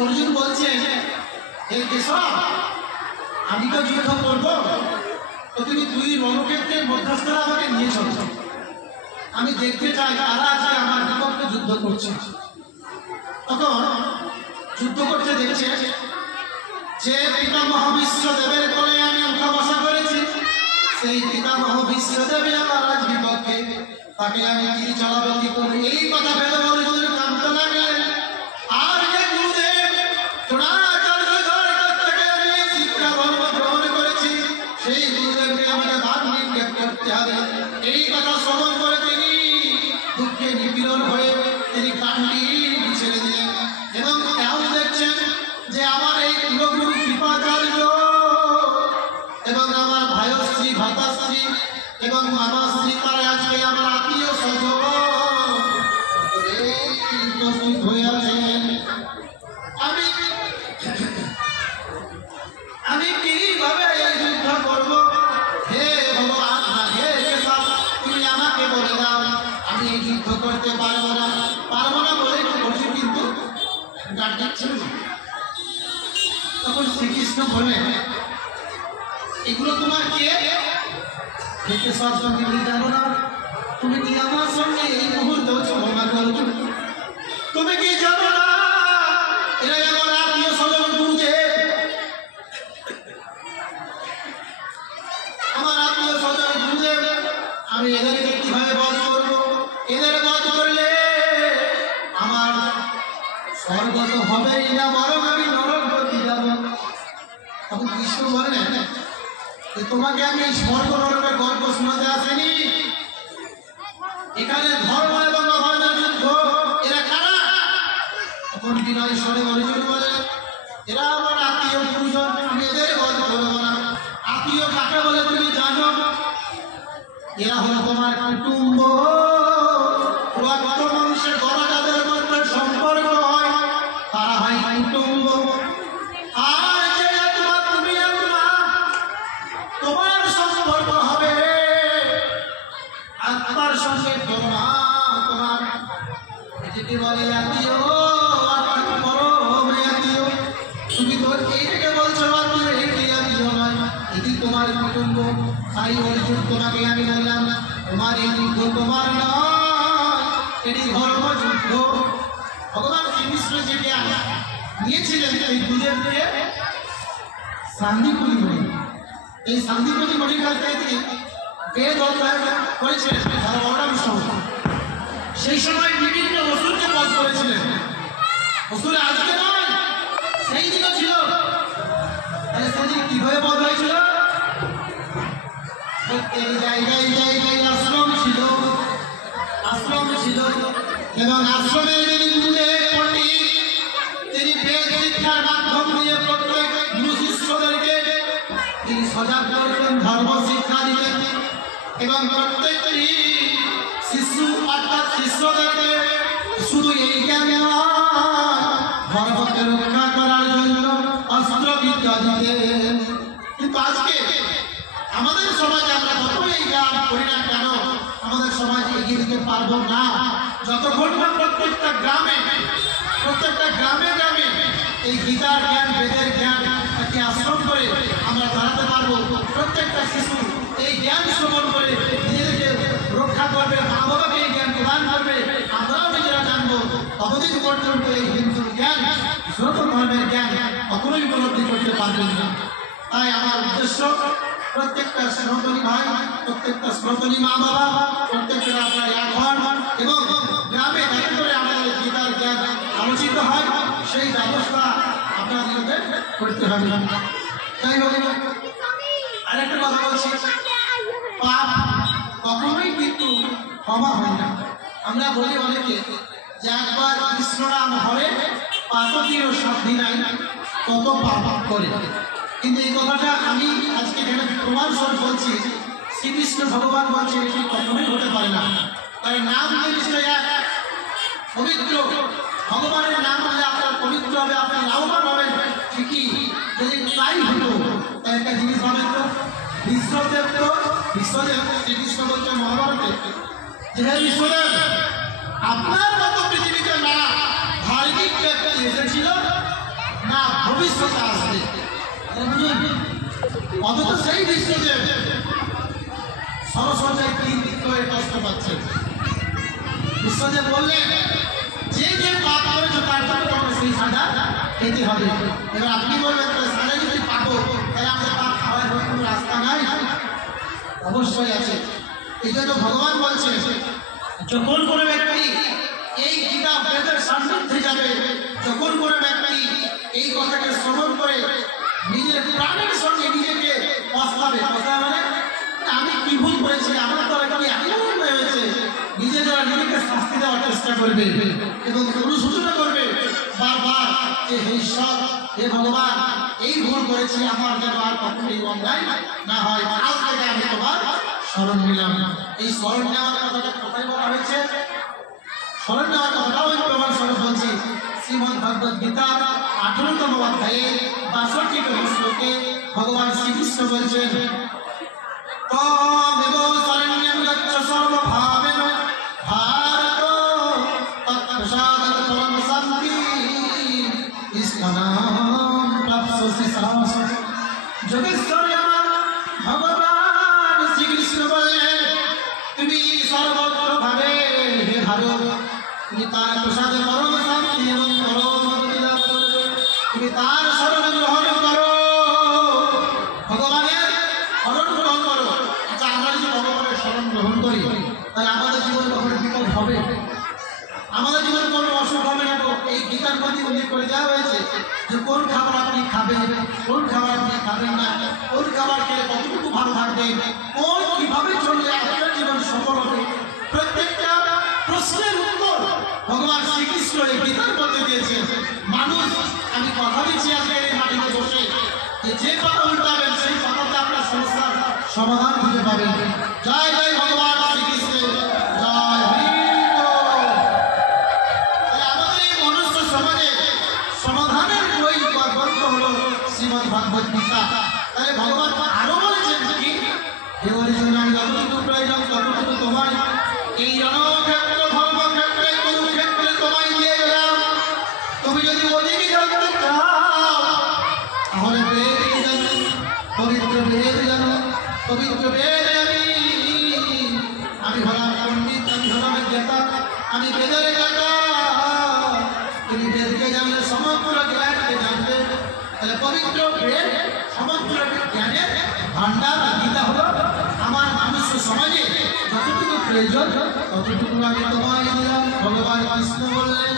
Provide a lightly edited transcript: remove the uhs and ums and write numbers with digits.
অর্জুন বলছে, হে কেশব, আমি তো যুদ্ধ করব, তো তুমি দুই রণক্ষেত্রের মধ্যস্থরা আমাকে নিয়ে চলো। আমি দেখতে চাই কারা আজকে আমার বিপক্ষে যুদ্ধ করছে। তখন যুদ্ধ করতে দেখছে যে পিতামহ বিশ্বদেবের কোলে আমি উঠা বসা করেছি, সেই পিতামহ বিশ্বদেবের আমার আজ বিপক্ষে, তাকে আমি তীর চালাবো কি করে? এই কথা ভেবে অর্জুন কাঁদতে লাগলেন। আর যে গুরুদেব দ্রোণাচার্যের কাছ থেকে আমি শিক্ষা ধর্ম গ্রহণ করেছি, সেই গুরুদেবকে আমাকে ভাগ নিক্ষেপ করতে হবে। এই কথা শ্রবণ করে তিনি দুঃখে নিপীড়ন হয়ে তিনি কান্দি ছেড়ে দিলেন। এবং এও দেখছেন যে আমার এই কুলগুরু কৃপাচার্য এবং আমার ভাইশ্রী ভাতাশ্রী এবং মামাশ্রী, তারা আজকে আমার আত্মীয় স্বজন উপস্থিত হয়ে আছেন। আমি কিভাবে এই যুদ্ধ করব? হে ভগবান, হে কেশব, তুমি আমাকে বলে দাও, আমি এই যুদ্ধ করতে পারবো না বলে বলছি, কিন্তু গান যাচ্ছিল। তখন শ্রীকৃষ্ণ বললেন, এগুলো তোমার কে? হে কেশব, তুমি জানো না? তুমি কি আমার সঙ্গে এই মুহূর্তে ছলনা করছো? তুমি কি জানো না এরা আমার আত্মীয় স্বজন গুরুদেব, আমার আত্মীয় স্বজন গুরুদেব, আমি এদেরকে কিভাবে বধ করবো? এদের বধ করলে আমার স্বর্গ তো হবেই না, বরং আমি নরক গতি যাব। তখন কৃষ্ণ বললেন, তোমাকে আমি স্বর্গ নরকের গল্প শোনাতে আসেনি, এখানে ধর্ম এবং অধর্মের যুদ্ধ। এরা কারা? তখন বিনয় স্বরে অর্জুন বলে, এরা আমার আত্মীয় গুরুজন, আমি এদের বধ করবো না। আত্মীয় কাকে বলে তুমি জানো? এরা হলো তোমার কুটুম্ব, রক্ত মাংসের গলা যাদের মধ্যে সম্পর্ক হয়, তারা হয় কুটুম্ব। আর যে আত্মা তুমি আত্মা, তোমার সম্পর্ক হবে আত্মার সঙ্গে তোমার এটাকে বলে আত্মীয়, আত্মীয়। তুমি তো এইটাকে বলছো আত্মীয়, এটি আত্মীয় নয়, এটি তোমার কুটুম্ব। তাই অর্জুন তোমাকে আমি বললাম, তোমার এই যুদ্ধ তোমার নয়, এটি ধর্ম যুদ্ধ। ভগবান শ্রীকৃষ্ণ যেটি নিয়েছিলেন এই গুরুদেবকে শান্তিপুরী মণি, এই শান্তিপুরী মণির কাছ থেকে বেদ অধ্যয়ন করেছিলেন ধর্ম সংখ্যা। সেই সময় বিভিন্ন অসুরকে বধ করেছিলেন। অসুর আজকে নয়, সেই দিনও ছিল। সেদিন কিভাবে বধ হয়েছিল? প্রত্যেক জায়গায় জায়গায় আশ্রম ছিল এবং আশ্রমের যিনি গুরুদেব পণ্ডিত, তিনি বেদ শিক্ষার মাধ্যম দিয়ে প্রত্যেক গুরু শিষ্যদেরকে তিনি সজাগ করতেন, ধর্ম শিক্ষা দিতেন এবং প্রত্যেকটি শিশু অর্থাৎ শিষ্যদেরকে শুধু এই জ্ঞান ধর্মকে রক্ষা করার জন্য অস্ত্রবিদ্যা দিতেন। কিন্তু আজকে আমাদের সমাজে আমরা যতই এই জ্ঞান করি না কেন, আমাদের সমাজ এগিয়ে দিতে পারবো না যতক্ষণ না প্রত্যেকটা গ্রামে এই গীতার জ্ঞান, বেদের জ্ঞান একটি আশ্রম করে আমরা দাঁড়াতে পারবো। প্রত্যেকটা শিশু এই জ্ঞান শ্রবণ করে নিজেদেরকে রক্ষা করবে, মা বাবাকে এই জ্ঞান প্রদান করবে, আমরাও নিজেরা জানবো। ততদিন পর্যন্ত এই হিন্দু জ্ঞান, সনাতন ধর্মের জ্ঞান কখনোই উপলব্ধি করতে পারবেন না। তাই আমার উদ্দেশ্য, প্রত্যেকটা সনাতনী ভাই, প্রত্যেকটা সনাতনী মা বাবা, প্রত্যেকটা আপনার এখন এবং গ্রামে যাতে করে আমাদের গীতার জ্ঞান আলোচিত হয়, সেই ব্যবস্থা আপনাদের করতে হবে। তাই হোক, আরেকটা কথা বলছি, পাপ কখনোই কিন্তু ক্ষমা হয় না। আমরা বলি অনেকে যে একবার কৃষ্ণ নাম হরে পাতকীয় সাধ্যি নাই, কত পাপ করে। কিন্তু এই কথাটা আমি আজকে এখানে প্রমাণ স্বরূপ বলছি, শ্রীকৃষ্ণ ভগবান বলছে এটি কখনোই হতে পারে না। তাই নাম জিনিসটা এক পবিত্র, ভগবানের নাম হলে আপনার পবিত্র হবে, আপনি লাভবান হবেন ঠিকই। যদি তাই হতো, তাই একটা জিনিস ভাবেন তো, বিশ্বদেব শ্রীকৃষ্ণ বলছে মহাভারতে যে হে বিশ্বদেব, আপনার মতো পৃথিবীতে না ধার্মিক ব্যক্তি এসেছিল, না ভবিষ্যতে আসবে। বুঝুন, অথচ সেই বিশ্বদেব সরস্বতীর তিন করে কষ্ট পাচ্ছে। বিশ্বদেব বললেন, যে যে পাপ করেছো তার জন্য তোমাকে সেই সাজা খেতে হবে। এবার আপনি বলবেন, তাহলে সাজা যদি পাবো তাহলে আমাদের পাপ খাওয়ার কোনো রাস্তা নাই? অবশ্যই আছে। এই জন্য ভগবান বলছেন, যখন কোনো ব্যক্তি এই গীতা বেদের সান্নিধ্যে যাবে, যখন কোনো ব্যক্তি এই কথাকে শ্রবণ করে নিজের প্রাণের সঙ্গে নিজেকে পস্তাবে, মানে আমি কি ভুল করেছি, আমার দ্বারা কি এমন হয়েছে, নিজের দ্বারা নিজেকে শাস্তি দেওয়ার চেষ্টা করবে এবং অনুশোচনা করবে বারবার যে হে ঈশ্বর, হে ভগবান, এই ভুল করেছি, আমার যেন আর কখনোই অন্যায় না হয়, আজ থেকে আমি তোমার স্মরণ নিলাম। এই স্মরণ নেওয়ার কথাটা কোথায় বলা হয়েছে? স্মরণ নেওয়ার কথাটাও আমি প্রমাণ স্বরূপ বলছি। শ্রীমদ্ ভগবদ গীতা 18তম অধ্যায়ে 62তম শ্লোকে ভগবান শ্রীকৃষ্ণ বলছেন, তমেব শরণ্যং গচ্ছ সর্বভাবেন ভারত তৎপ্রসাদাৎ পরম শান্তি ইস্কনাম প্রাপ্স্যসি শাশ্বতম। যোগেশ্বর আমার ভগবান শ্রীকৃষ্ণ বললেন, তুমি সর্বত্রভাবে হে ভারত, তুমি তার প্রসাদে পরম শান্তি এবং পরম গতি লাভ করবে। তুমি তার শরণ গ্রহণ করো, ভগবানের শরণ গ্রহণ করো। আচ্ছা, আমরা যদি ভগবানের শরণ গ্রহণ করি তাহলে আমাদের জীবনে কখনো বিপদ হবে? আমাদের জীবনে কোনো অসুখ হবে না? এই গীতার প্রতি উল্লেখ করে দেওয়া হয়েছে যে কোন খাবার আপনি খাবেন, কোন খাবার আপনি খাবেন না, কোন খাবার খেলে কতটুকু ভালো থাকবে, কোন কিভাবে চললে আপনার জীবন সফল হবে, প্রত্যেকটা প্রশ্নের উত্তর ভগবান শ্রীকৃষ্ণ এই গীতার মধ্যে দিয়েছেন। মানুষ, আমি কথা দিচ্ছি আজকে এই মাটিতে বসে, যে কথা উল্টাবেন সেই কথাতে আপনার সমস্যার সমাধান খুঁজে পাবেন। জয় জয় ভগবান শ্রীকৃষ্ণের জয়। আমাদের এই মনুষ্য সমাজে সমাধানের বই বা গ্রন্থ হলো শ্রীমদ্ ভগবদ গীতা। তাহলে ভগবান আরো বলেছেন কি, হে অর্জুন, আমি যতটুকু প্রয়োজন ততটুকু তোমায়, এই রণক্ষেত্র ধর্মক্ষেত্রে কুরুক্ষেত্রে তোমায় দিয়ে গেলাম। তুমি যদি ওদিকে জানতে চাও তাহলে বেদ জানো, পবিত্র বেদ জানো, পবিত্র বেদ আমি হলাম পণ্ডিত, আমি হলাম জ্ঞাতা, আমি বেদের জ্ঞাতা। তুমি বেদকে জানলে সমগ্র জ্ঞানকে জানবে। তাহলে পবিত্র বেদ সমগ্র জ্ঞানের ভান্ডার। গীতা হলো আমার মানুষ সমাজে যতটুকু প্রয়োজন ততটুকু আমি তোমায় দিলাম। ভগবান কৃষ্ণ বললেন,